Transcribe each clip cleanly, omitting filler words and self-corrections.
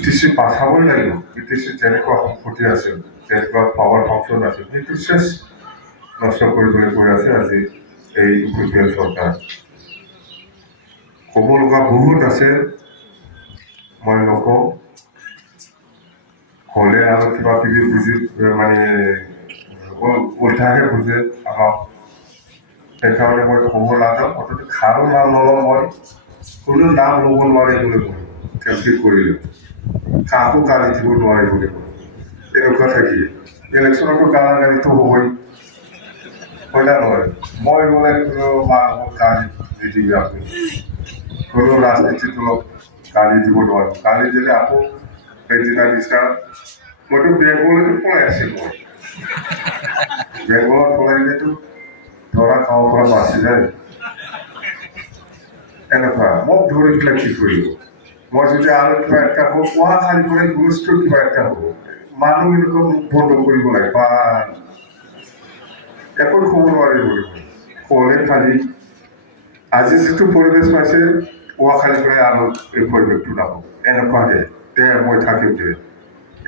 ব্ৰিটিছে পাঠাবই লাগিব ব্ৰিটিছে যেনেকুৱা সম্পত্তি আছিল যেনেকুৱা পাৱাৰ ফাংচন আছিল সেইটো চেছ নষ্ট কৰিবলৈ গৈ আছে আজি এই ইউপিপিএল চৰকাৰ ক'ব লগা বহুত আছে মই নকওঁ হ'লে আৰু কিবা কিবি বুজি মানে উল্টাহে বুজে আমাক সেইকাৰণে মই ক'ব নাযাওঁ অথচ কাৰো নাম নলওঁ মই কোনো নাম ল'ব নোৱাৰে বুলি মই কেলকুলেট কৰিলোঁ কাকো গালি দিব নোৱাৰে বুলি মই এনেকুৱা থাকিলে ইলেকশ্যনতো গালাগালিটো হ'বই হয় না নহয় মই বোলে কোনো মানুহক গালি নিদিবি আপুনি কোনো ৰাজনীতি দলক গালি দিব নোৱাৰোঁ গালি দিলে আকৌ সেইদিনা নিচিনা মইতো বেংগলতো পলাই আছোঁ মই বেংগলত পলাইলেতো ধৰা খাব পৰা বাচি যায় এনেকুৱা মোক ধৰি পেলাই কি কৰিব মই যদি আৰু কিবা এটা হওক অহাকালি কৰি গুৰুত্ব কিবা এটা হ'ব মানুহ এনেকুৱা মোক বন্ধ কৰিব লাগে বা একো ক'ব নোৱাৰিব ক'লে খালি আজি যিটো পৰিৱেশ পাইছে অহাকালিৰ পৰাই আৰু এই পৰিৱেশটো নাপাব এনেকুৱাহে দে মই থাকিম দে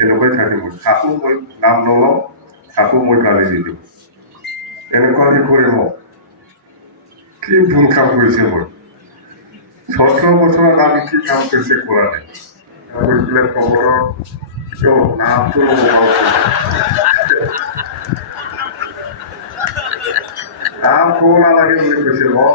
এনেকুৱাই থাকিম কাকো মই নাম নলওঁ কাকো মই গালি নিদিওঁ এনেকুৱাহে কৰে মোক কি ভুল কাম কৰিছে মই ১৭ বছৰত আমি কি কাম কৰিছে কৰা নাই বোলে খবৰৰ নামটো নাম ক'ব নালাগে বুলি কৈছে মোক